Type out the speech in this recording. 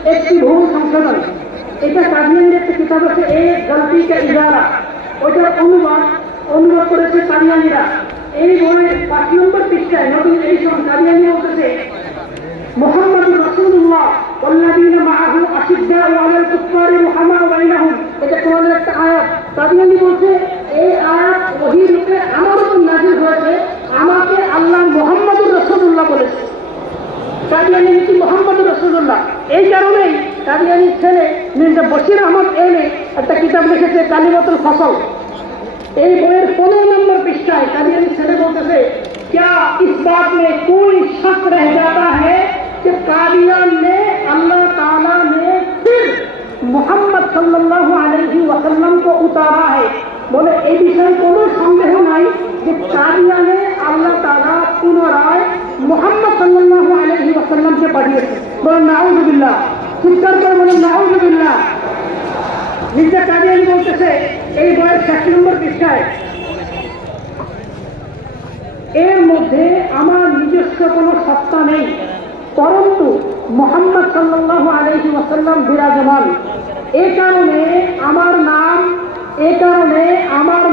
বই একটি ভুল সংশোধন এটা কাদিয়ানির একটা কিতাব আছে এ গলতি কা ইজারা ওইটার অনুবাদ অনুবাদ করেছে কাদিয়ানিরা এই বইয়ের পাঁচ নম্বর পৃষ্ঠায় নতুন এডিশন কাদিয়ানি বলতেছে মোহাম্মদ রসুল্লাহ والذين معه أشداء على الكفار رحماء بينهم এটা কোরআনের একটা আয়াত কাদিয়ানি নীতি মোহাম্মদ রসুল্লাহ এই কারণেই কাদিয়ানির ছেলে মির্জা বশির আহমদ এনে একটা কিতাব লিখেছে কালিমাতুল ফসল এই বইয়ের পনেরো নম্বর পৃষ্ঠায় কাদিয়ানি ছেলে বলতেছে क्या इस बात में कोई शक रह जाता है कि कादियान ने अल्लाह ताला ने फिर মোহাম্মদ সাল্লাল্লাহু আলাইহি ওয়াসাল্লাম को उतारा है বলে এই বিষয়ে কোনো সন্দেহ নাই যে কাদিয়ানে আল্লাহ তাআলা পুনরায় মোহাম্মদ সাল্লাল্লাহু আলাইহি ওয়াসাল্লামকে বলেন নাউজুবিল্লাহ চিৎকার করে বলেন নাউজুবিল্লাহ মির্জা কাদিয়ানি বলতেছে, এই বইয়ের ষাট নম্বর পৃষ্ঠায়, এর মধ্যে আমার নিজস্ব কোনো সত্তা নেই, পরন্তু মোহাম্মদ সাল্লাল্লাহু আলাইহি ওয়াসাল্লাম বিরাজমান। এ কারণে আমার নাম, এ কারণে আমার